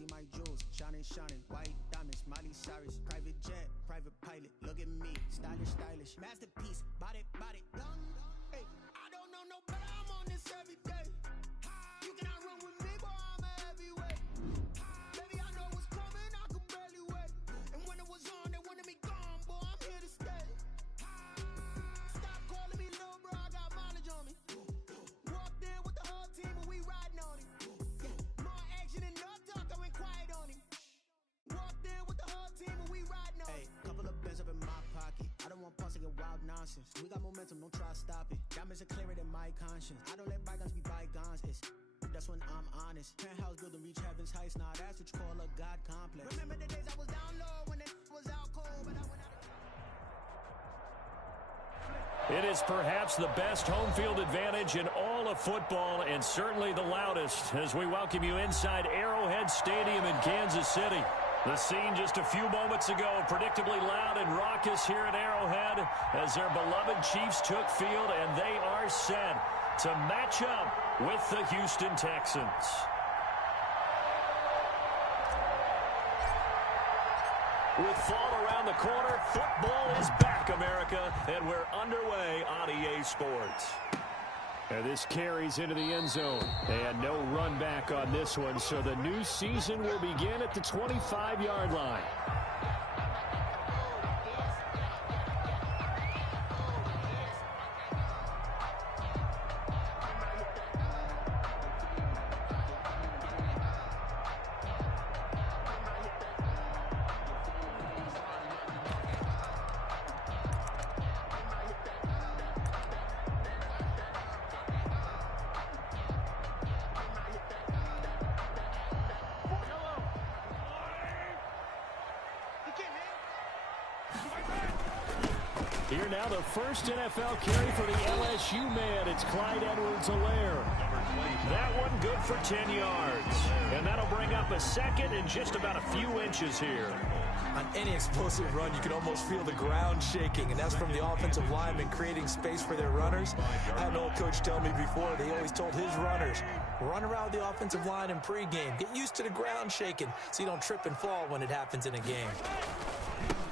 See my jewels, shining, shining, white diamonds, Miley Cyrus, private jet, private pilot, look at me, stylish, stylish, masterpiece, body, body, hey, I don't know no better, I'm on this every day. You cannot run with me, boy, I'm a heavyweight. Baby, I know what's coming, I can barely wait. And when it was on, they wanted me gone, boy, I'm here to stay. Stop calling me little bro, I got mileage on me. Walked in with the whole team, and we riding on him. Yeah, more action and no talk, I went quiet on him. Walked in with the whole team, and we riding on him. Hey, couple of bands up in my pocket. I don't want pause to get wild nonsense. We got momentum, don't try to stop it. Diamonds are clearer than my conscience. I don't let bygones be bygones. That's when I'm honest. Penthouse building, reach heaven's heights. Nah, that's what you call a God complex. Remember the days I was down low when it was out cold, but I went out. It is perhaps the best home field advantage in all of football, and certainly the loudest, as we welcome you inside Arrowhead Stadium in Kansas City. The scene just a few moments ago, predictably loud and raucous here at Arrowhead as their beloved Chiefs took field, and they are set to match up with the Houston Texans. With fall around the corner, football is back, America, and we're underway on EA Sports. And this carries into the end zone. And no run back on this one, so the new season will begin at the 25-yard line. Here now, the first NFL carry for the LSU man. It's Clyde Edwards-Helaire. That one good for 10 yards. And that'll bring up a second and just about a few inches here. On any explosive run, you can almost feel the ground shaking, and that's from the offensive linemen creating space for their runners. I had an old coach tell me before, they always told his runners, run around the offensive line in pregame. Get used to the ground shaking so you don't trip and fall when it happens in a game.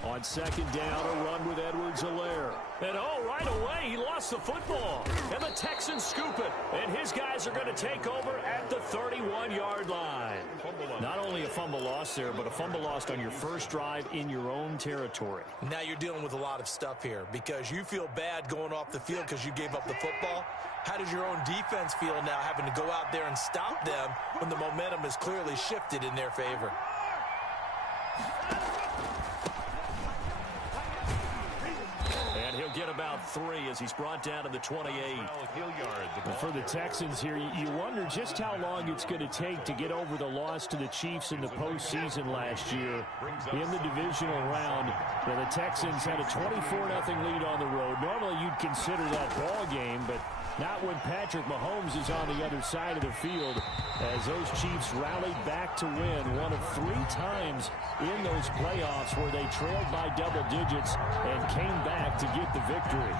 On second down, a run with Edwards-Helaire. And right away, he lost the football. And the Texans scoop it. And his guys are going to take over at the 31-yard line. Not only a fumble loss there, but a fumble lost on your first drive in your own territory. Now you're dealing with a lot of stuff here because you feel bad going off the field because you gave up the football. How does your own defense feel now having to go out there and stop them when the momentum is clearly shifted in their favor? He'll get about 3 as he's brought down to the 28. For the Texans here, you wonder just how long it's going to take to get over the loss to the Chiefs in the postseason last year in the divisional round. Now, the Texans had a 24-0 lead on the road. Normally, you'd consider that ball game, but not when Patrick Mahomes is on the other side of the field, as those Chiefs rallied back to win one of 3 times in those playoffs where they trailed by double digits and came back to get the victory.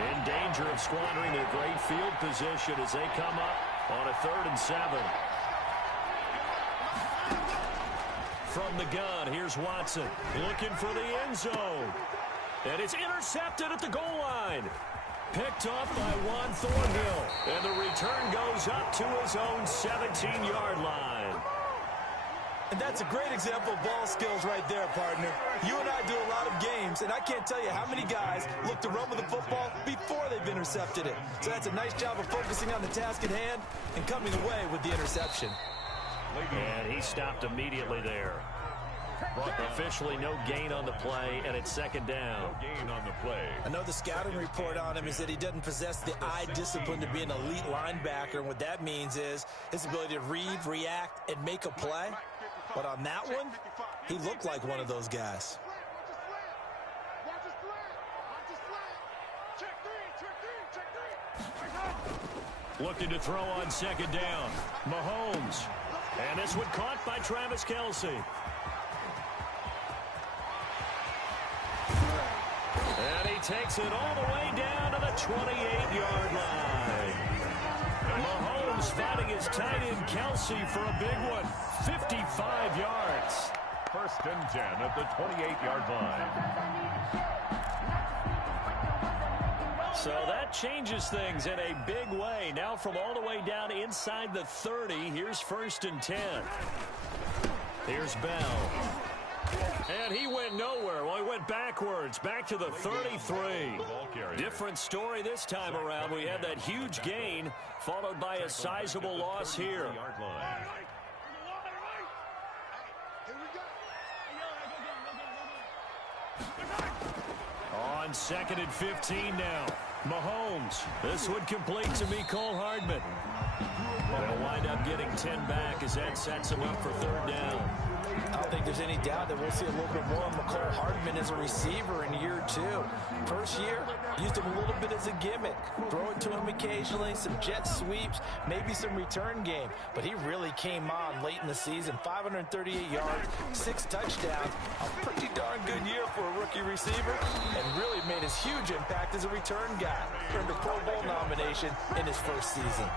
In danger of squandering their great field position as they come up on a 3rd and 7. From the gun, here's Watson looking for the end zone. And it's intercepted at the goal line. Picked up by Juan Thornhill. And the return goes up to his own 17-yard line. And that's a great example of ball skills right there, partner. You and I do a lot of games, and I can't tell you how many guys look to run with the football before they've intercepted it. So that's a nice job of focusing on the task at hand and coming away with the interception. And he stopped immediately there. Officially no gain on the play, and it's 2nd down. No gain on the play. I know the scouting report on him is that he doesn't possess the eye discipline to be an elite linebacker, and what that means is his ability to read, react, and make a play. But on that one, he looked like one of those guys. Looking to throw on 2nd down. Mahomes. And this one caught by Travis Kelce. And he takes it all the way down to the 28-yard line. Mahomes fighting his tight end Kelsey for a big one. 55 yards. First and 10 at the 28-yard line. So that changes things in a big way. Now from all the way down inside the 30, here's first and 10. Here's Bell. And he went nowhere. Well, he went backwards, back to the 33. Different story this time around. We had that huge gain, followed by a sizable loss here. On second and 15 now. Mahomes. This would complete to Mecole Hardman. They'll wind up getting 10 back as that sets him up for third down. I don't think there's any doubt that we'll see a little bit more of Mecole Hardman as a receiver in year 2. First year, used him a little bit as a gimmick. Throw it to him occasionally, some jet sweeps, maybe some return game. But he really came on late in the season. 538 yards, 6 touchdowns. A pretty darn good year for a rookie receiver. And really made his huge impact as a return guy. Earned a Pro Bowl nomination in his first season.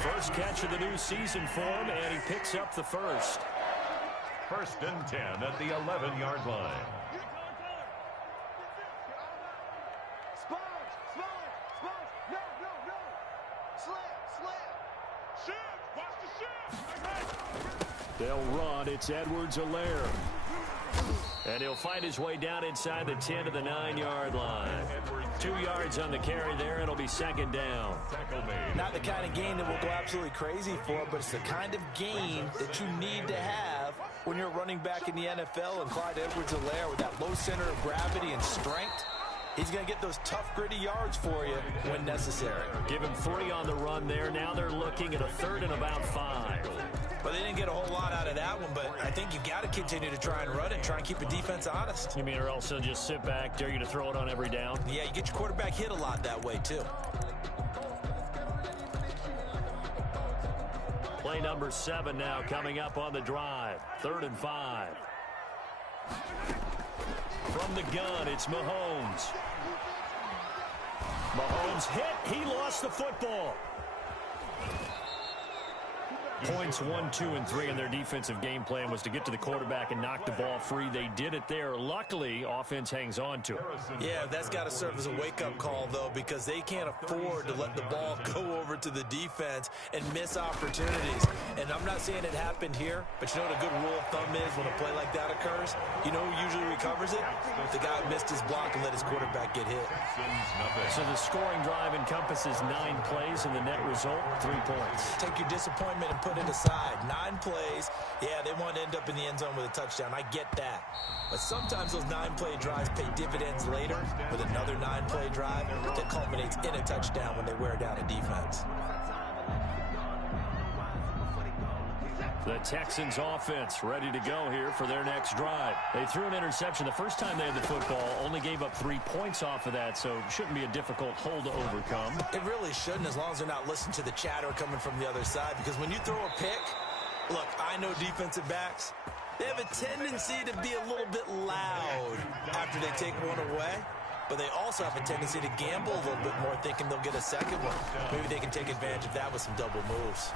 First catch of the new season for him, and he picks up the first. First and 10 at the 11-yard line. They'll run. It's Edwards-Helaire. And he'll find his way down inside the 10 to the 9-yard line. 2 yards on the carry there. It'll be second down. Not the kind of gain that we'll go absolutely crazy for, but it's the kind of gain that you need to have when you're running back in the NFL. And Clyde Edwards-Helaire, with that low center of gravity and strength, he's going to get those tough, gritty yards for you when necessary. Give him 3 on the run there. Now they're looking at a third and about 5. Well, they didn't get a whole lot out of that one, but I think you've got to continue to try and run it and try and keep the defense honest. You mean, or else they'll just sit back, dare you to throw it on every down? Yeah, you get your quarterback hit a lot that way, too. Play number 7 now coming up on the drive. 3rd and 5. From the gun, it's Mahomes. Mahomes hit. He lost the football. Points 1, 2, and 3 in their defensive game plan was to get to the quarterback and knock the ball free. They did it there. Luckily, offense hangs on to it. Yeah, that's got to serve as a wake-up call, though, because they can't afford to let the ball go over to the defense and miss opportunities. And I'm not saying it happened here, but you know what a good rule of thumb is when a play like that occurs? You know who usually recovers it? The guy who missed his block and let his quarterback get hit. So the scoring drive encompasses 9 plays, and the net result, 3 points. Take your disappointment and put it aside. 9 plays. Yeah, they want to end up in the end zone with a touchdown. I get that. But sometimes those 9-play drives pay dividends later with another 9-play drive that culminates in a touchdown when they wear down a defense. The Texans offense ready to go here for their next drive. They threw an interception the first time they had the football, only gave up 3 points off of that, so it shouldn't be a difficult hole to overcome. It really shouldn't, as long as they're not listening to the chatter coming from the other side, because when you throw a pick, look, I know defensive backs, they have a tendency to be a little bit loud after they take one away. But they also have a tendency to gamble a little bit more, thinking they'll get a second one. Maybe they can take advantage of that with some double moves.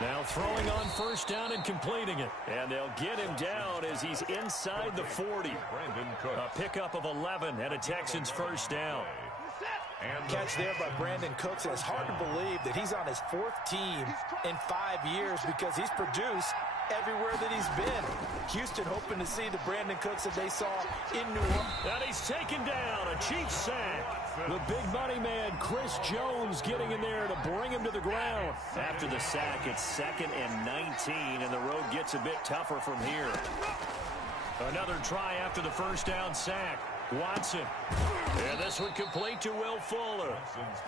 Now throwing on first down and completing it. And they'll get him down as he's inside the 40. A pickup of 11 and a Texans first down. Catch there by Brandon Cooks. And it's hard to believe that he's on his 4th team in 5 years because he's produced everywhere that he's been. Houston hoping to see the Brandon Cooks that they saw in New Orleans. And he's taken down. A Chiefs sack. The big money man, Chris Jones, getting in there to bring him to the ground. After the sack, it's 2nd and 19, and the road gets a bit tougher from here. Another try after the first down sack. Watson. And this would complete to Will Fuller.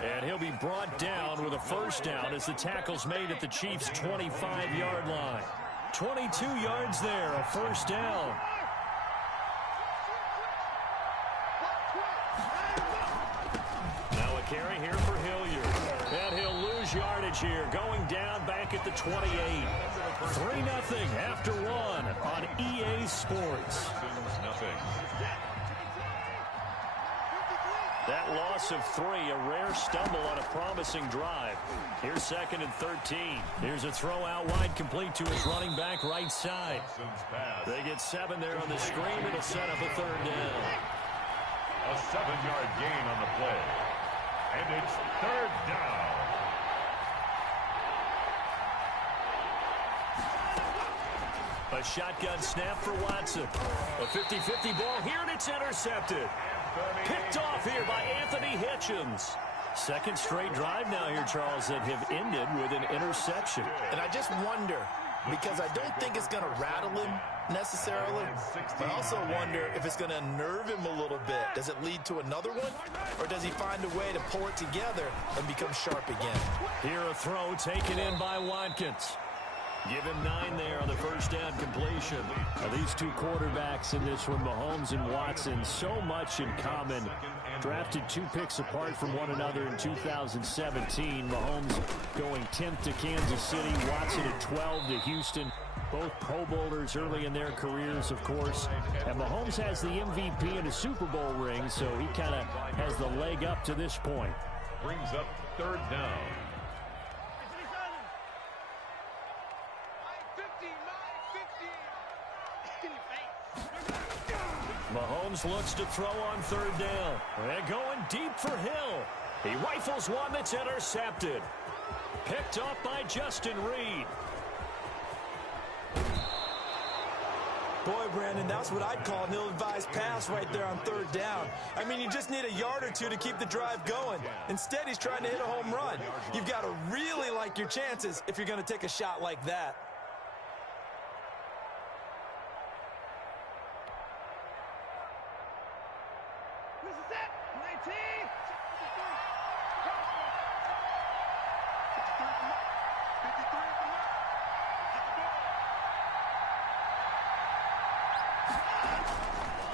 And he'll be brought down with a first down as the tackle's made at the Chiefs' 25-yard line. 22 yards there, a first down. Now a carry here for Hilliard. And he'll lose yardage here, going down back at the 28. 3-0 after 1 on EA Sports. That loss of 3, a rare stumble on a promising drive. Here's 2nd and 13. Here's a throw out wide, complete to his running back right side. They get 7 there on the screen. It'll set up a 3rd down. A 7-yard gain on the play. And it's 3rd down. A shotgun snap for Watson. A 50-50 ball here, and it's intercepted. Picked off here by Anthony Hitchens. 2nd straight drive now here, Charles, that have ended with an interception. And I just wonder, because I don't think it's going to rattle him necessarily, but I also wonder if it's going to unnerve him a little bit. Does it lead to another one, or does he find a way to pull it together and become sharp again? Here a throw taken in by Watkins. Give him 9 there on the 1st down completion. Now, these two quarterbacks in this one, Mahomes and Watson, so much in common. Drafted 2 picks apart from one another in 2017. Mahomes going 10th to Kansas City, Watson at 12 to Houston. Both Pro Bowlers early in their careers, of course. And Mahomes has the MVP and a Super Bowl ring, so he kind of has the leg up to this point. Brings up 3rd down. Mahomes looks to throw on 3rd down. They're going deep for Hill. He rifles one that's intercepted. Picked off by Justin Reed. Boy, Brandon, that's what I'd call an ill-advised pass right there on 3rd down. I mean, you just need a yard or 2 to keep the drive going. Instead, he's trying to hit a home run. You've got to really like your chances if you're going to take a shot like that.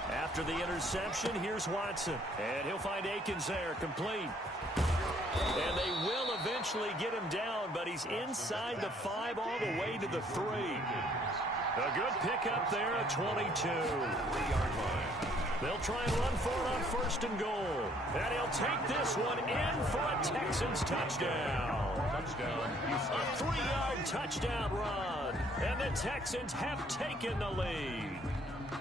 After the interception, here's Watson. And he'll find Akins there, complete. And they will eventually get him down, but he's inside the 5 all the way to the 3. A good pickup there at 22. 3-yard line. They'll try and run for it on 1st and goal. And he'll take this one in for a Texans touchdown. A 3-yard touchdown run. And the Texans have taken the lead.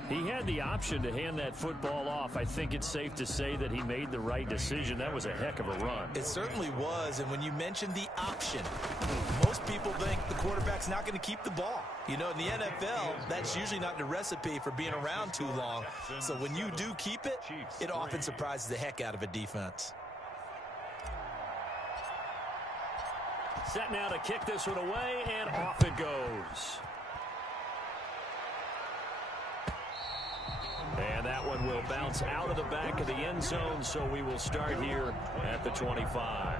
He had the option to hand that football off. I think it's safe to say that he made the right decision. That was a heck of a run. It certainly was, and when you mentioned the option, most people think the quarterback's not going to keep the ball. You know, in the NFL, that's usually not the recipe for being around too long. So when you do keep it, it often surprises the heck out of a defense. Set now to kick this one away, and off it goes. And that one will bounce out of the back of the end zone, so we will start here at the 25.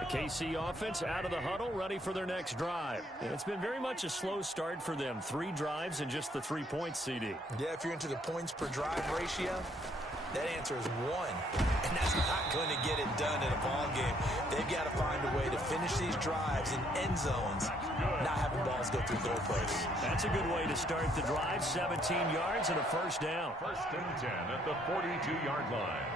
The KC offense out of the huddle, ready for their next drive. And it's been very much a slow start for them. 3 drives and just the 3 points, CD. Yeah, if you're into the points per drive ratio, that answer is 1, and that's not going to get it done in a ball game. They've got to find a way to finish these drives in end zones, not having balls go through goalposts. That's a good way to start the drive. 17 yards and a 1st down. 1st and 10 at the 42-yard line.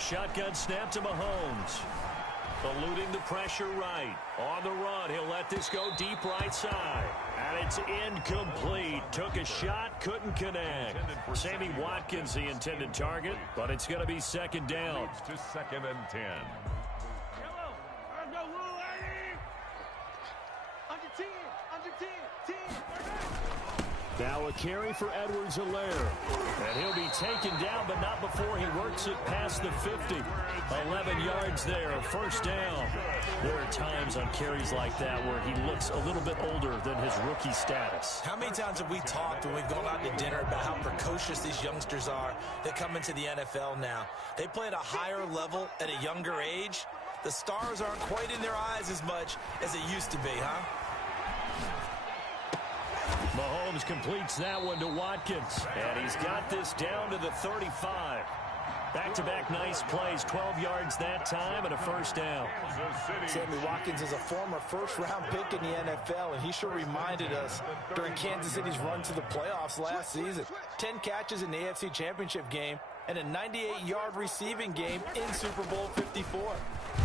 Shotgun snap to Mahomes. Eluding the pressure right. On the run, he'll let this go deep right side. And it's incomplete. Took a shot, couldn't connect. Sammy Watkins, the intended target, but it's going to be 2nd down. To 2nd and 10. Now a carry for Edwards-Helaire. And he'll be taken down, but not before he works it past the 50. 11 yards there, 1st down. There are times on carries like that where he looks a little bit older than his rookie status. How many times have we talked when we've gone out to dinner about how precocious these youngsters are that come into the NFL now? They play at a higher level at a younger age. The stars aren't quite in their eyes as much as it used to be, huh? Mahomes completes that one to Watkins. And he's got this down to the 35. Back-to-back nice plays, 12 yards that time and a first down. Sammy Watkins is a former first-round pick in the NFL, and he sure reminded us during Kansas City's run to the playoffs last season. 10 catches in the AFC Championship game and a 98-yard receiving game in Super Bowl 54.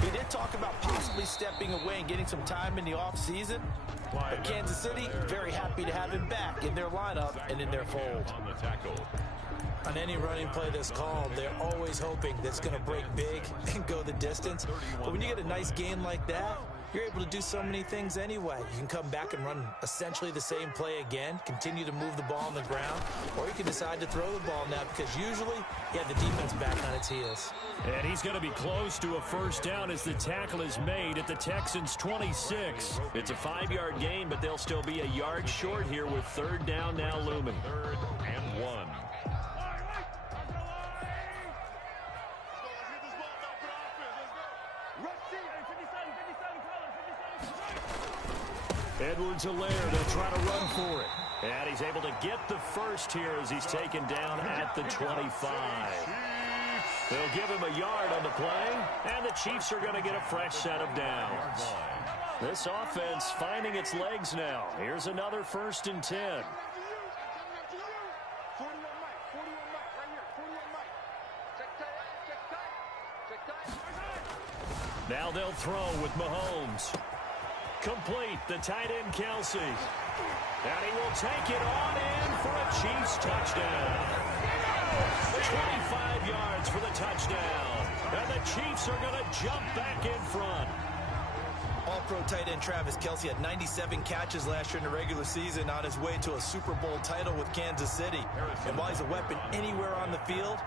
He did talk about possibly stepping away and getting some time in the offseason, but Kansas City, very happy to have him back in their lineup and in their fold. On any running play that's called, they're always hoping that's going to break big and go the distance. But when you get a nice gain like that, you're able to do so many things anyway. You can come back and run essentially the same play again, continue to move the ball on the ground, or you can decide to throw the ball now because usually you have the defense back on its heels. And he's going to be close to a first down as the tackle is made at the Texans' 26. It's a 5-yard gain, but they'll still be a yard short here with third down now looming. 3rd and 1. Edwards-Helaire, they'll try to run for it. And he's able to get the first here as he's taken down at the 25. They'll give him a yard on the play, and the Chiefs are going to get a fresh set of downs. This offense finding its legs now. Here's another 1st and 10. Now they'll throw with Mahomes. Complete, the tight end Kelsey. And he will take it on in for a Chiefs touchdown. 25 yards for the touchdown. And the Chiefs are going to jump back in front. All-pro tight end Travis Kelsey had 97 catches last year in the regular season on his way to a Super Bowl title with Kansas City. And while he's a weapon anywhere on the field,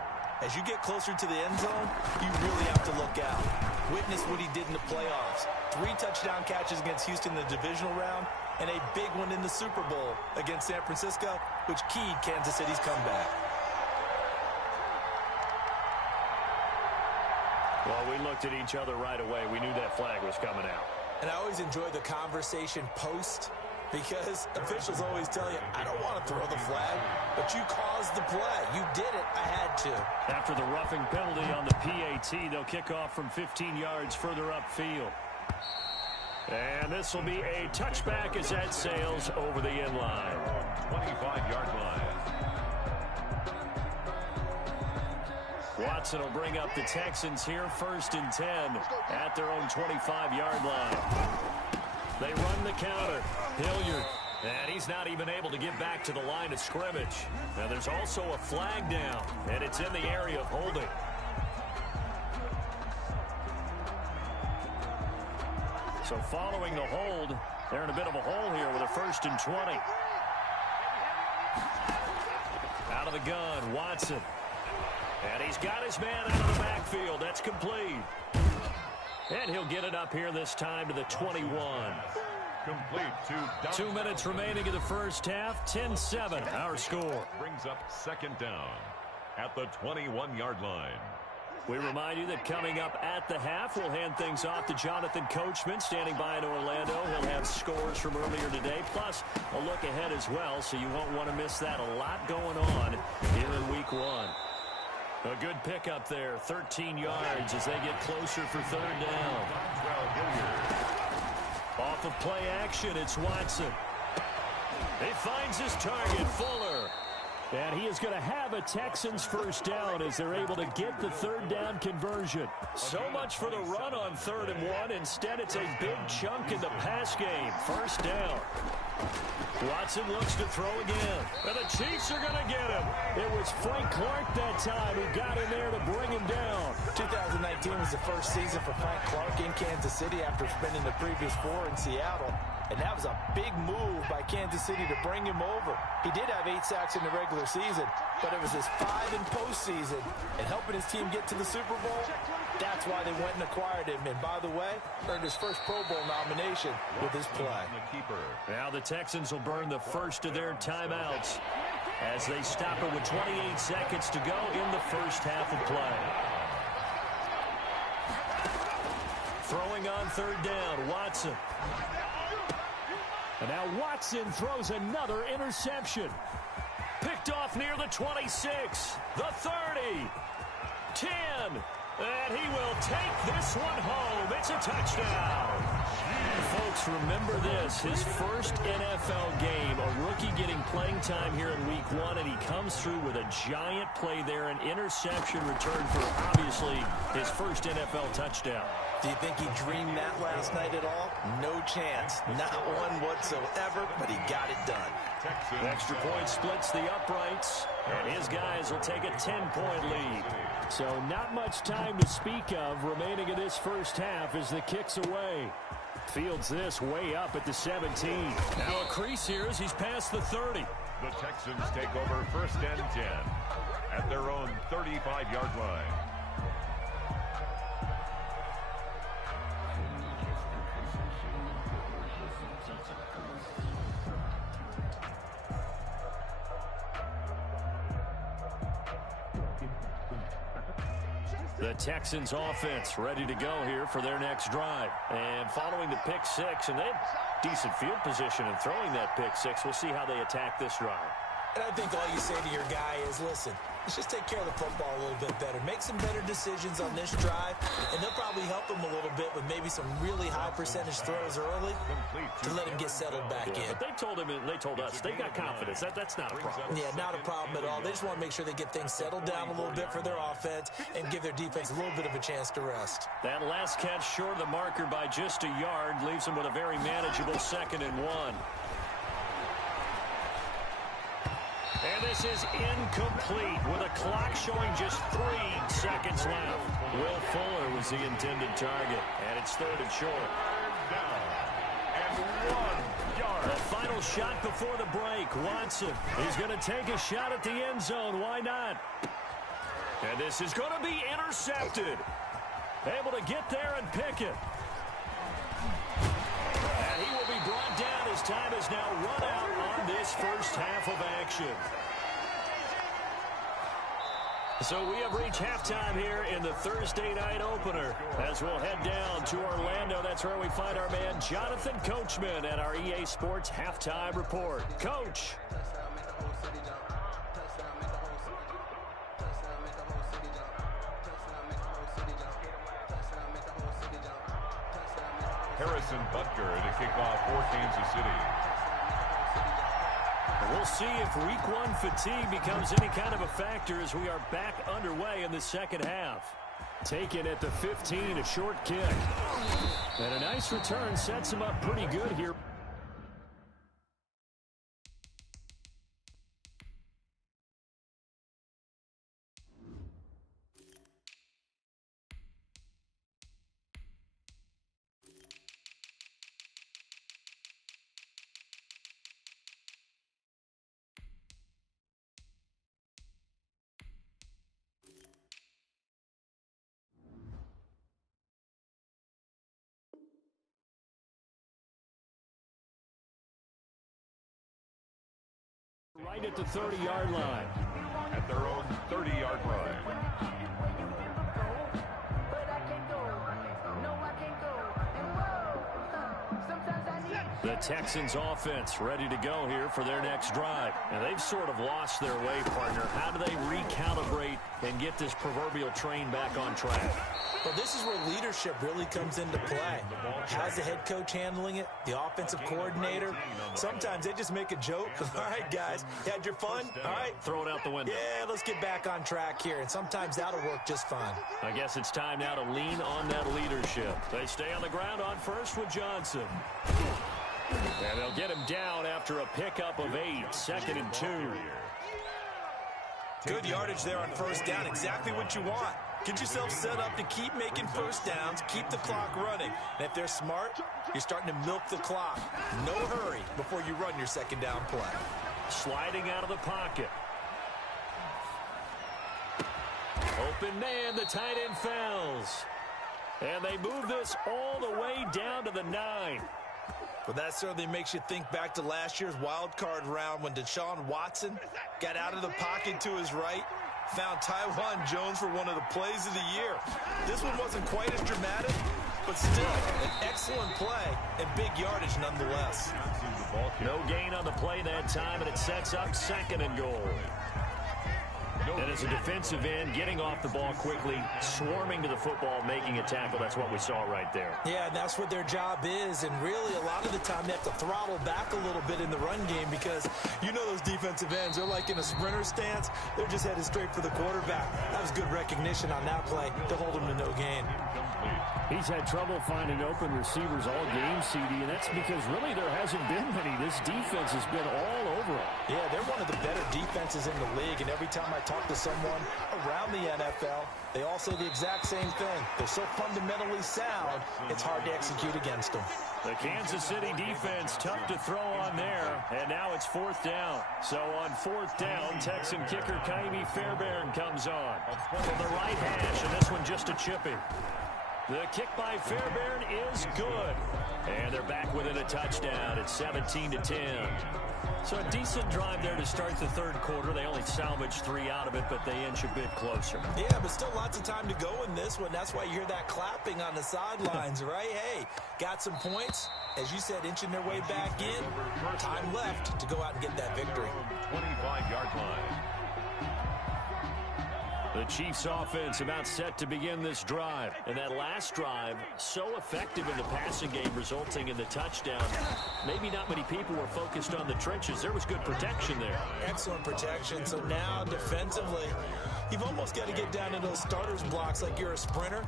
as you get closer to the end zone, you really have to look out. Witness what he did in the playoffs. 3 touchdown catches against Houston in the divisional round, and a big one in the Super Bowl against San Francisco, which keyed Kansas City's comeback. Well, we looked at each other right away. We knew that flag was coming out. And I always enjoy the conversation post, because officials always tell you, I don't want to throw the flag, but you caused the play. You did it. I had to. After the roughing penalty on the PAT, they'll kick off from 15 yards further upfield. And this will be a touchback as that sails over the end line. 25-yard line. Watson will bring up the Texans here, 1st and 10 at their own 25-yard line. They run the counter. Hilliard. And he's not even able to get back to the line of scrimmage. Now there's also a flag down, and it's in the area of holding. So following the hold, they're in a bit of a hole here with a 1st and 20. Out of the gun, Watson. And he's got his man out of the backfield. That's complete. And he'll get it up here this time to the 21. Complete to 2 minutes remaining in the first half. 10-7, our score. Brings up 2nd down at the 21-yard line. We remind you that coming up at the half, we'll hand things off to Jonathan Coachman, standing by in Orlando. He'll have scores from earlier today, plus a look ahead as well, so you won't want to miss that. A lot going on here in Week 1. A good pickup there, 13 yards as they get closer for 3rd down. Off of play action, it's Watson. He finds his target, Fuller. And he is going to have a Texans first down as they're able to get the 3rd down conversion. So much for the run on 3rd and 1. Instead, it's a big chunk in the pass game. First down. Watson looks to throw again. And the Chiefs are going to get him. It was Frank Clark that time who got in there to bring him down. 2019 was the first season for Frank Clark in Kansas City after spending the previous 4 in Seattle. And that was a big move by Kansas City to bring him over. He did have 8 sacks in the regular season, but it was his 5 in postseason. And helping his team get to the Super Bowl, that's why they went and acquired him. And by the way, earned his first Pro Bowl nomination with his play. Now the Texans will burn the first of their timeouts as they stop it with 28 seconds to go in the first half of play. Throwing on 3rd down, Watson. And now Watson throws another interception. Picked off near the 26, the 30, 10, and he will take this one home. It's a touchdown. Folks, remember this, his first NFL game, a rookie getting playing time here in week 1, and he comes through with a giant play there, an interception return for, obviously, his first NFL touchdown. Do you think he dreamed that last night at all? No chance. Not one whatsoever, but he got it done. The extra point splits the uprights, and his guys will take a 10-point lead. So not much time to speak of remaining in this first half as the kick's away. Fields this way up at the 17. Now a crease here as he's past the 30. The Texans take over 1st and 10 at their own 35-yard line. The Texans offense ready to go here for their next drive. And following the pick 6, and they have decent field position in throwing that pick 6. We'll see how they attack this drive. And I think all you say to your guy is, listen, let's just take care of the football a little bit better. Make some better decisions on this drive, and they'll probably help him a little bit with maybe some really high percentage throws early to let him get settled back in. But they told him, and they told us, they've got confidence. That's not a problem. Yeah, not a problem at all. They just want to make sure they get things settled down a little bit for their offense and give their defense a little bit of a chance to rest. That last catch short of the marker by just a yard leaves them with a very manageable 2nd and 1. And this is incomplete with a clock showing just 3 seconds left. Will Fuller was the intended target, and it's 3rd and short. Down and 1 yard. The final shot before the break. Watson, he's going to take a shot at the end zone. Why not? And this is going to be intercepted. Able to get there and pick it. And he will be brought down as time is now run out on this first half of action. So we have reached halftime here in the Thursday night opener. As we'll head down to Orlando, that's where we find our man Jonathan Coachman at our EA Sports Halftime Report. Coach. Harrison Butker to kick off for Kansas City. We'll see if week 1 fatigue becomes any kind of a factor as we are back underway in the second half. Taken at the 15, a short kick. And a nice return sets him up pretty good here. Right at the 30-yard line. At their own 30-yard line. The Texans offense ready to go here for their next drive. And they've sort of lost their way, partner. How do they recalibrate and get this proverbial train back on track? Well, this is where leadership really comes into play. How's the head coach handling it? The offensive coordinator? Sometimes they just make a joke. All right, guys, you had your fun? All right. Throw it out the window. Yeah, let's get back on track here. And sometimes that'll work just fine. I guess it's time now to lean on that leadership. They stay on the ground on first with Johnson. And they'll get him down after a pickup of 8, 2nd and 2. Good yardage there on first down. Exactly what you want. Get yourself set up to keep making first downs, keep the clock running. And if they're smart, you're starting to milk the clock. No hurry before you run your second down play. Sliding out of the pocket. Open man, the tight end fells. And they move this all the way down to the 9. Well, that certainly makes you think back to last year's wild card round when Deshaun Watson got out of the pocket to his right, found Tywan Jones for one of the plays of the year. This one wasn't quite as dramatic, but but still, an excellent play and big yardage nonetheless. No gain on the play that time, and it sets up 2nd and goal. And as a defensive end, getting off the ball quickly, swarming to the football, making a tackle, that's what we saw right there. Yeah, and that's what their job is, and really a lot of the time they have to throttle back a little bit in the run game because you know those defensive ends, they're like in a sprinter stance. They're just headed straight for the quarterback. That was good recognition on that play to hold him to no gain. He's had trouble finding open receivers all game, CD, and that's because really there hasn't been many. This defense has been all over him. Yeah, they're one of the better defenses in the league, and every time I talk to someone around the NFL, they all say the exact same thing. They're so fundamentally sound, it's hard to execute against them. The Kansas City defense tough to throw on there, and now it's 4th down. So on 4th down, Texan kicker Kaimi Fairbairn comes on from the right hash, and this one just a chippy. The kick by Fairbairn is good. And they're back within a touchdown. It's 17-10. So a decent drive there to start the 3rd quarter. They only salvaged 3 out of it, but they inch a bit closer. Yeah, but still lots of time to go in this one. That's why you hear that clapping on the sidelines, right? Hey, got some points. As you said, inching their way back in. Time left to go out and get that victory. 25-yard line. The Chiefs offense about set to begin this drive. And that last drive, so effective in the passing game, resulting in the touchdown. Maybe not many people were focused on the trenches. There was good protection there. Excellent protection. So now defensively, you've almost got to get down to those starters blocks like you're a sprinter.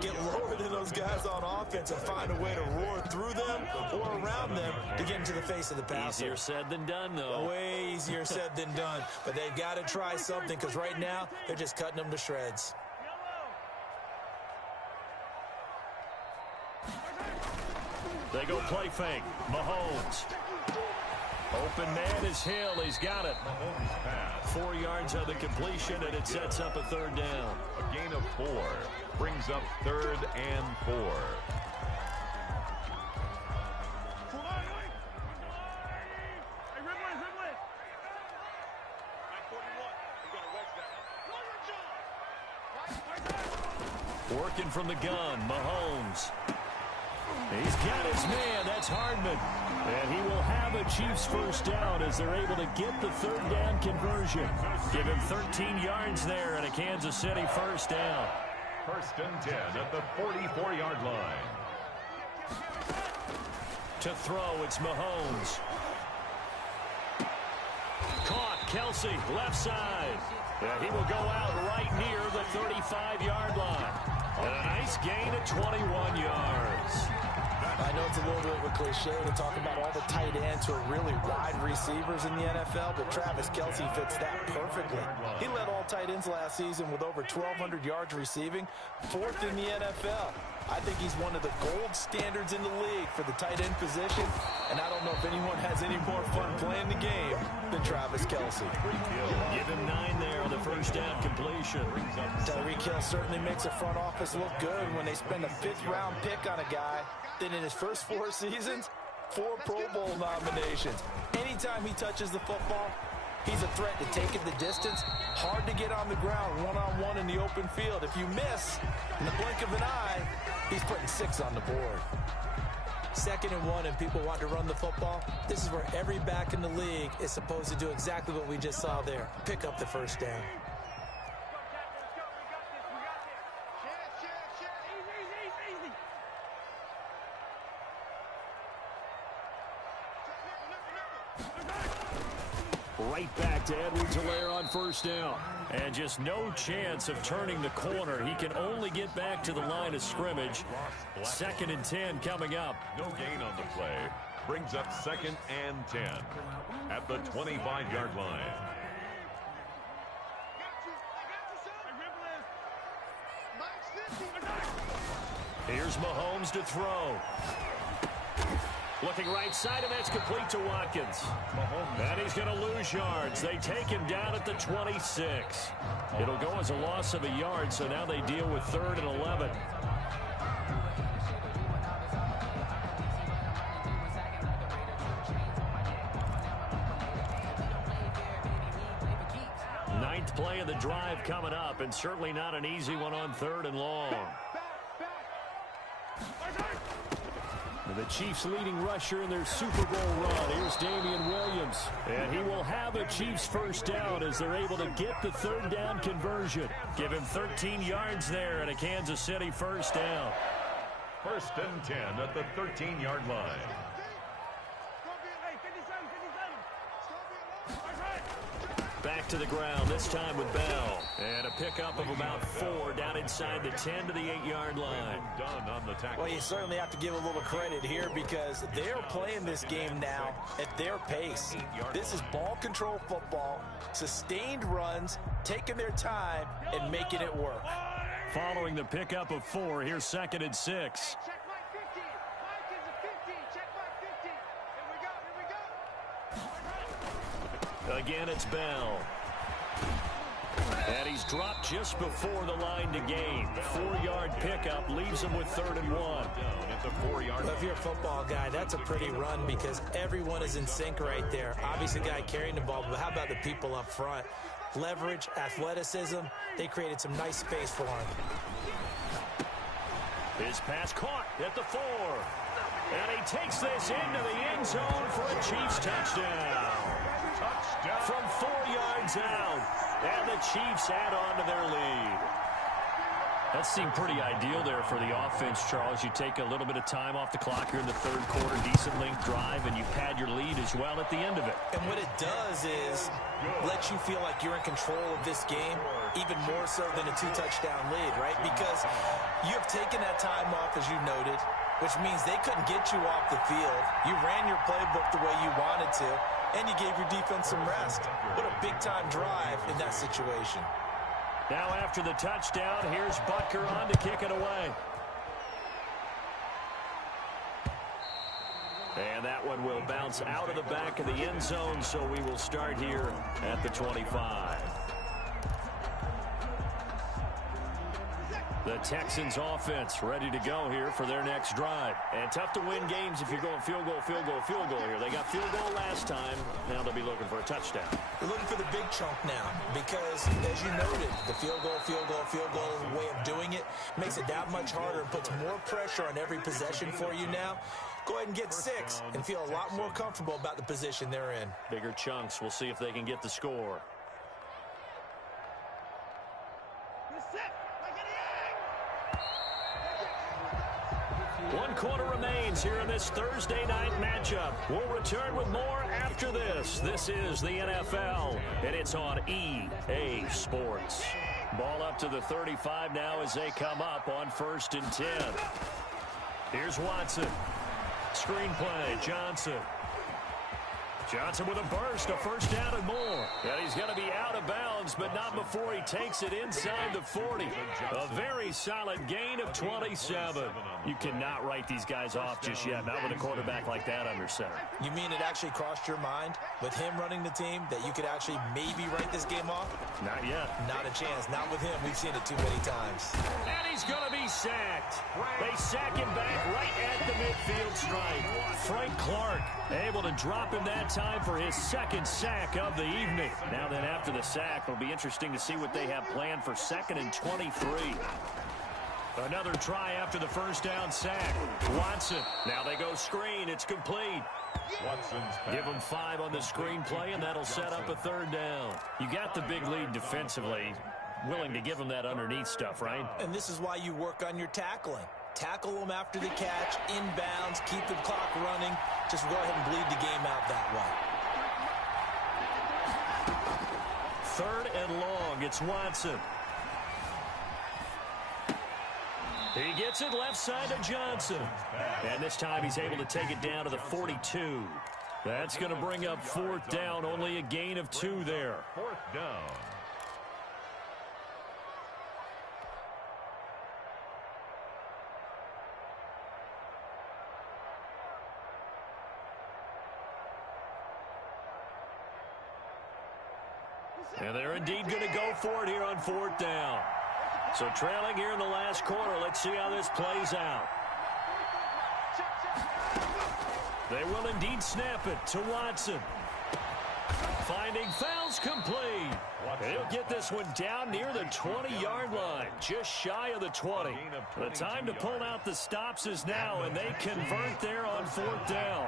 Get lower than those guys on offense and find a way to roar through them or around them to get into the face of the passer. Easier said than done, though. Way easier said than done. But they've got to try something because right now they're just cutting them to shreds. They go play fake. Mahomes. Open man is Hill. He's got it. 4 yards on the completion, and it sets up a 3rd down. A gain of 4 brings up 3rd and 4. Working from the gun, Mahomes. He's got his man. That's Hardman. And he will have a Chiefs 1st down as they're able to get the 3rd down conversion. Give him 13 yards there and a Kansas City 1st down. 1st and 10 at the 44-yard line. To throw, it's Mahomes. Caught, Kelsey, left side. And he will go out right near the 35-yard line. And a nice gain of 21 yards. I know it's a little bit of a cliche to talk about all the tight ends who are really wide receivers in the NFL, but Travis Kelsey fits that perfectly. He led all tight ends last season with over 1,200 yards receiving, 4th in the NFL. I think he's one of the gold standards in the league for the tight end position, and I don't know if anyone has any more fun playing the game than Travis Kelsey. Give him 9 there on the 1st down completion. Tyreek Hill certainly makes the front office look good when they spend a 5th-round pick on a guy. Then in his first 4 seasons, 4 Pro Bowl nominations. Anytime he touches the football, he's a threat to take it the distance. Hard to get on the ground one-on-one in the open field. If you miss, in the blink of an eye, he's putting 6 on the board. 2nd and 1 and people want to run the football. This is where every back in the league is supposed to do exactly what we just saw there. Pick up the 1st down. Right back to Edwards-Helaire on 1st down. And just no chance of turning the corner. He can only get back to the line of scrimmage. 2nd and 10 coming up. No gain on the play. Brings up 2nd and 10 at the 25-yard line. Here's Mahomes to throw. Looking right side, and that's complete to Watkins. And he's going to lose yards. They take him down at the 26. It'll go as a loss of a yard, so now they deal with 3rd and 11. Ninth play of the drive coming up, and certainly not an easy one on 3rd and long. The Chiefs' leading rusher in their Super Bowl run. Here's Damian Williams. And he will have a Chiefs first down as they're able to get the third down conversion. Give him 13 yards there and a Kansas City first down. 1st and 10 at the 13-yard line. Back to the ground, this time with Bell. And a pickup of about 4 down inside the 10 to the 8-yard line. Done on the tackle. Well, you certainly have to give a little credit here because they're playing this game now at their pace. This is ball control football, sustained runs, taking their time, and making it work. Following the pickup of 4, here's 2nd and 6. Check mark 50. Mike is a 50. Check mark 50. Here we go. Again, it's Bell. And he's dropped just before the line to gain. 4-yard pickup leaves him with 3rd and 1. At the 4-yard Well, if you're a football guy, that's a pretty run because everyone is in sync right there. Obviously, the guy carrying the ball, but how about the people up front? Leverage, athleticism, they created some nice space for him. His pass caught at the 4. And he takes this into the end zone for a Chiefs touchdown. From 4 yards out. And the Chiefs add on to their lead. That seemed pretty ideal there for the offense, Charles. You take a little bit of time off the clock here in the 3rd quarter, decent length drive, and you pad your lead as well at the end of it. And what it does is let you feel like you're in control of this game, even more so than a 2-touchdown lead, right? Because you have taken that time off, as you noted, which means they couldn't get you off the field. You ran your playbook the way you wanted to, and you gave your defense some rest. What a big-time drive in that situation. Now after the touchdown, here's Butker on to kick it away. And that one will bounce out of the back of the end zone, so we will start here at the 25. The Texans offense ready to go here for their next drive. And tough to win games if you're going field goal, field goal, field goal here. They got field goal last time. Now they'll be looking for a touchdown. They're looking for the big chunk now because, as you noted, the field goal way of doing it makes it that much harder and puts more pressure on every possession for you now. Go ahead and get 6 and feel a lot more comfortable about the position they're in. Bigger chunks. We'll see if they can get the score. One quarter remains here in this Thursday night matchup. We'll return with more after this. This is the NFL, and it's on EA Sports. Ball up to the 35 now as they come up on 1st and 10. Here's Watson. Screenplay, Johnson. Johnson with a burst, a first down and more. And he's going to be out of bounds, but not before he takes it inside the 40. A very solid gain of 27. You cannot write these guys off just yet, not with a quarterback like that under center. You mean it actually crossed your mind with him running the team that you could actually maybe write this game off? Not yet. Not a chance. Not with him. We've seen it too many times. And he's going to be sacked. They sack him back right at the midfield stripe. Frank Clark able to drop him that time for his 2nd sack of the evening. Now then, after the sack, it'll be interesting to see what they have planned for 2nd and 23. Another try after the first down sack. Watson. Now they go screen. It's complete. Give them 5 on the screen play, and that'll set up a 3rd down. You got the big lead defensively. Willing to give them that underneath stuff, right? And this is why you work on your tackling. Tackle them after the catch, inbounds, keep the clock running. Just go ahead and bleed the game out that way. 3rd and long. It's Watson. He gets it left side to Johnson. And this time he's able to take it down to the 42. That's going to bring up 4th down. Only a gain of 2 there. 4th down. And they're indeed going to go for it here on 4th down. So trailing here in the last quarter. Let's see how this plays out. They will indeed snap it to Watson. finding fouls complete. And he'll get this one down near the 20-yard line, just shy of the 20. The time to pull out the stops is now, and they convert there on 4th down.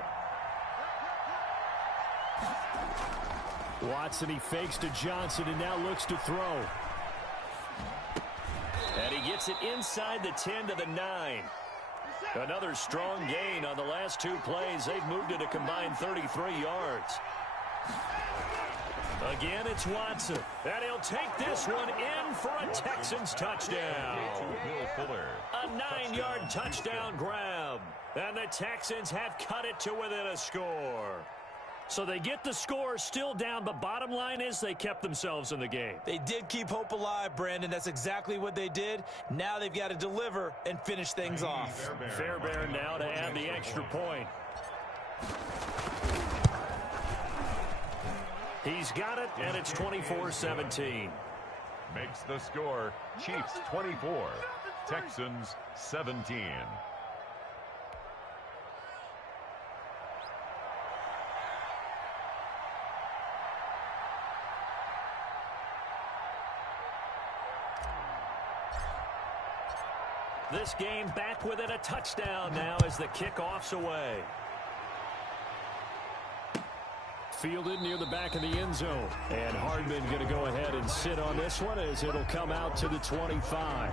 Watson, he fakes to Johnson and now looks to throw. And he gets it inside the 10 to the 9. Another strong gain on the last 2 plays. They've moved it a combined 33 yards. Again, it's Watson. And he'll take this one in for a Texans touchdown. A 9-yard touchdown grab. And the Texans have cut it to within a score. So they get the score, still down, but bottom line is they kept themselves in the game. They did keep hope alive, Brandon. That's exactly what they did. Now they've got to deliver and finish things off. Fairbairn now to add the extra point. He's got it, and it's 24-17. Makes the score Chiefs 24, Texans 17. This game back within a touchdown now as the kickoff's away. Fielded near the back of the end zone. And Hardman going to go ahead and sit on this one as it'll come out to the 25.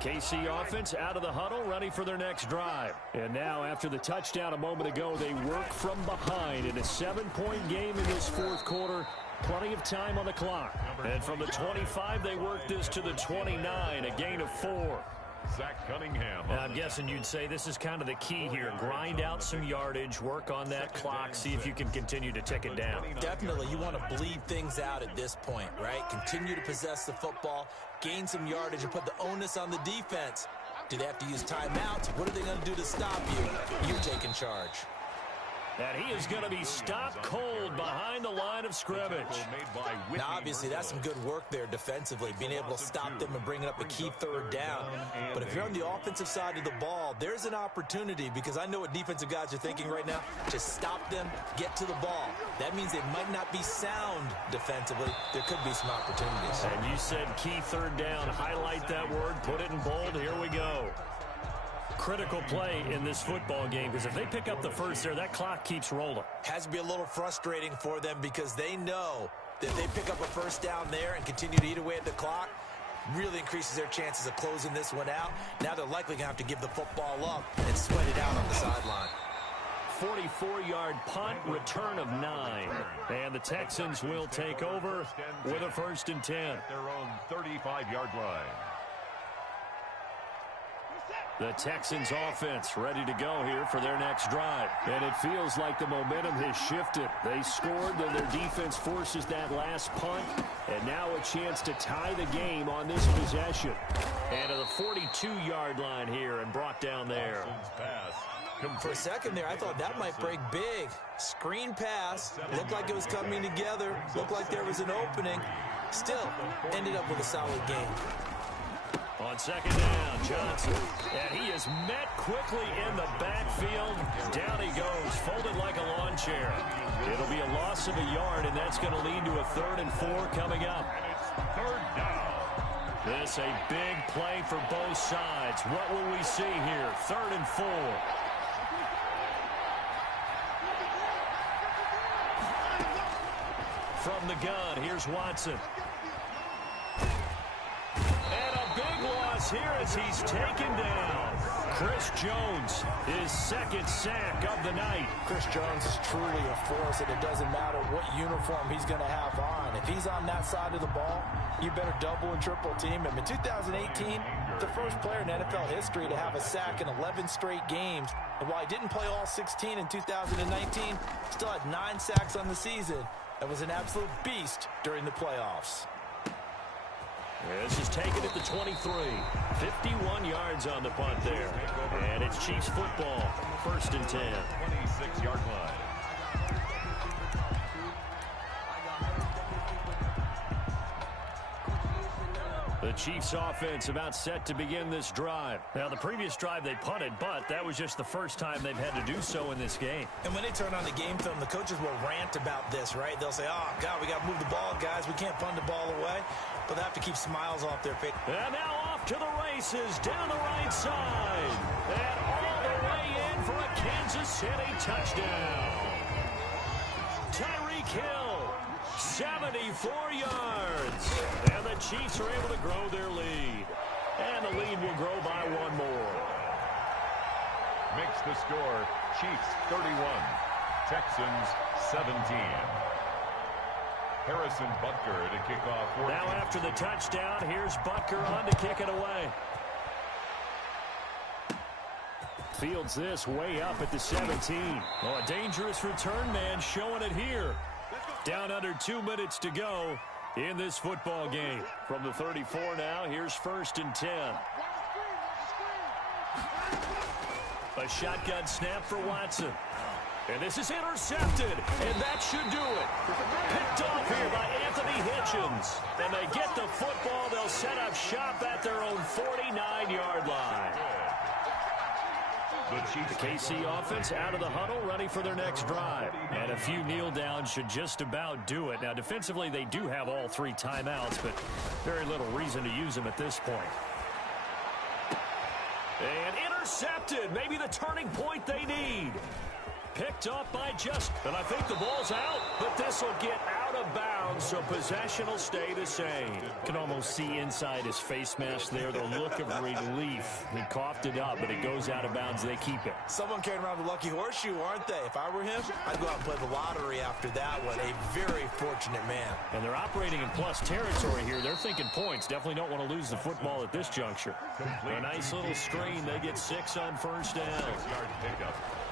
KC offense out of the huddle, ready for their next drive. And now, after the touchdown a moment ago, they work from behind in a 7-point game in this 4th quarter. Plenty of time on the clock. And from the 25, they work this to the 29, a gain of 4. Zach Cunningham. And I'm guessing you'd say this is kind of the key here. Grind out some yardage, work on that clock, see if you can continue to tick it down. Definitely, you want to bleed things out at this point, right? Continue to possess the football, gain some yardage, and put the onus on the defense. Do they have to use timeouts? What are they going to do to stop you? You take in charge. And he is going to be stopped cold behind the line of scrimmage. Now, obviously, that's some good work there defensively, being able to stop them and bring up a key 3rd down. But if you're on the offensive side of the ball, there's an opportunity, because I know what defensive guys are thinking right now. Just stop them, get to the ball. That means they might not be sound defensively. There could be some opportunities. And you said key 3rd down. Highlight that word, put it in bold. Here we go. Critical play in this football game, because if they pick up the first there, that clock keeps rolling. Has to be a little frustrating for them, because they know that if they pick up a first down there and continue to eat away at the clock, really increases their chances of closing this one out. Now they're likely going to have to give the football up and sweat it out on the sideline. 44-yard punt, return of 9. And the Texans will take over with a 1st and 10. Their own 35-yard line. The Texans offense ready to go here for their next drive. And it feels like the momentum has shifted. They scored, then their defense forces that last punt. And now a chance to tie the game on this possession. And to the 42-yard line here and brought down there. For a second there, I thought that might break big. Screen pass. Looked like it was coming together. Looked like there was an opening. Still, ended up with a solid game. On 2nd down, Johnson. And he is met quickly in the backfield. Down he goes, folded like a lawn chair. It'll be a loss of a yard, and that's going to lead to a 3rd and 4 coming up. And it's 3rd down. This a big play for both sides. What will we see here? 3rd and 4. From the gun, here's Watson. Big loss here as he's taken down. Chris Jones, his 2nd sack of the night. Chris Jones is truly a force, and it doesn't matter what uniform he's going to have on. If he's on that side of the ball, you better double and triple team him. In 2018, the first player in NFL history to have a sack in 11 straight games. And while he didn't play all 16 in 2019, still had 9 sacks on the season. That was an absolute beast during the playoffs. This is taken at the 23. 51 yards on the punt there. And it's Chiefs football. 1st and 10. 26-yard line. Chiefs offense about set to begin this drive. Now, the previous drive they punted, but that was just the first time they've had to do so in this game. And when they turn on the game film, the coaches will rant about this, right? They'll say, oh, God, we got to move the ball, guys. We can't punt the ball away. But they have to keep smiles off their face. And now off to the races down the right side. And all the way in for a Kansas City touchdown. Tyreek Hill, 74 yards. And the Chiefs are able to grow their lead. And the lead will grow by one more. Makes the score Chiefs 31, Texans 17. Harrison Butker to kick off. Now after the touchdown, here's Butker on to kick it away. Fields this way up at the 17. Oh, a dangerous return man showing it here. Down under 2 minutes to go in this football game. From the 34 now, here's 1st and 10. A shotgun snap for Watson. And this is intercepted, and that should do it. Picked off here by Anthony Hitchens. And they get the football. They'll set up shop at their own 49-yard line. The KC offense out of the huddle, ready for their next drive. And a few kneel downs should just about do it. Now, defensively, they do have all 3 timeouts, but very little reason to use them at this point. And intercepted. Maybe the turning point they need. Picked up by and I think the ball's out, but this will get out of bounds, so possession will stay the same. You can almost see inside his face mask there the look of relief. He coughed it up, but it goes out of bounds. They keep it. Someone carrying around the lucky horseshoe, aren't they? If I were him, I'd go out and play the lottery after that one. A very fortunate man. And they're operating in plus territory here. They're thinking points. Definitely don't want to lose the football at this juncture. A nice little screen. They get 6 on 1st down.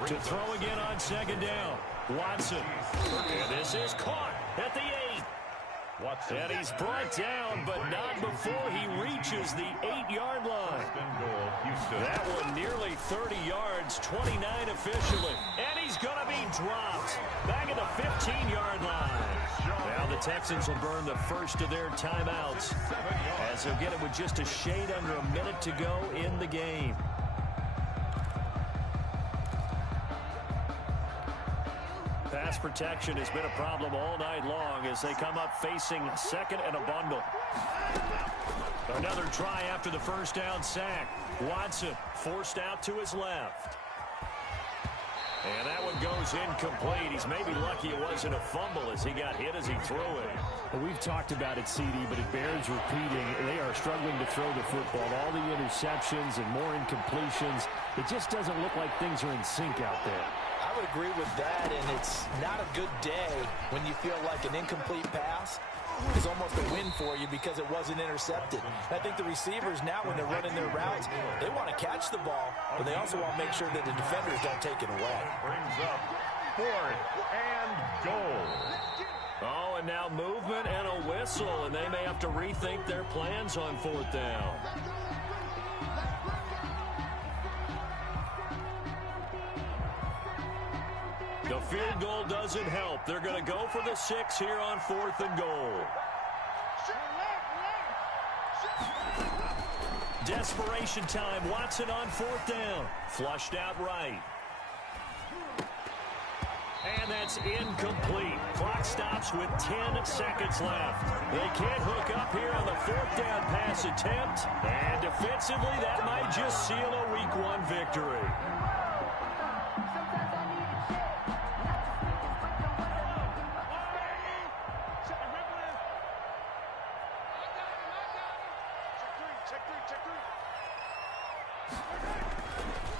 To throw again on 2nd down. Watson. And this is caught at the 8. And he's brought down, but not before he reaches the 8-yard line. That one nearly 30 yards, 29 officially. And he's going to be dropped back at the 15-yard line. Now the Texans will burn the first of their timeouts as they'll get it with just a shade under a minute to go in the game. Pass protection has been a problem all night long as they come up facing 2nd and a bundle. Another try after the 1st down sack. Watson forced out to his left. And that one goes incomplete. He's maybe lucky it wasn't a fumble as he got hit as he threw it. Well, we've talked about it, CD, but it bears repeating. They are struggling to throw the football. All the interceptions and more incompletions. It just doesn't look like things are in sync out there. I would agree with that, and it's not a good day when you feel like an incomplete pass is almost a win for you because it wasn't intercepted. I think the receivers now, when they're running their routes, they want to catch the ball, but they also want to make sure that the defenders don't take it away. Brings up 4th and goal. Oh, and now movement and a whistle, and they may have to rethink their plans on 4th down. The field goal doesn't help. They're going to go for the 6 here on 4th and goal. Desperation time. Watson on 4th down. Flushed out right. And that's incomplete. Clock stops with 10 seconds left. They can't hook up here on the 4th down pass attempt. And defensively, that might just seal a Week 1 victory.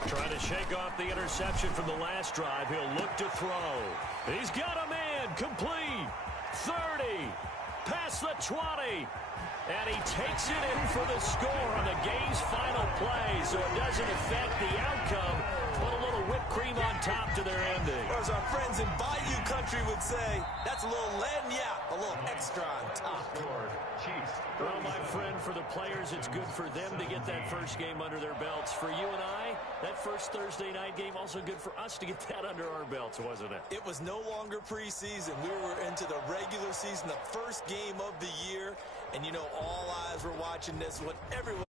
Trying to shake off the interception from the last drive. He'll look to throw. He's got a man. Complete. 30. Past the 20. And he takes it in for the score on the game's final play. So it doesn't affect the outcome. Put a little whipped cream on top to their ending. Or as our friends in Bayou Country would say, that's a little lagniappe, a little extra on top. Well, my friend, for the players, it's good for them to get that first game under their belts. For you and I, that first Thursday night game, also good for us to get that under our belts, wasn't it? It was no longer preseason. We were into the regular season, the first game of the year. And, you know, all eyes were watching this one. Everyone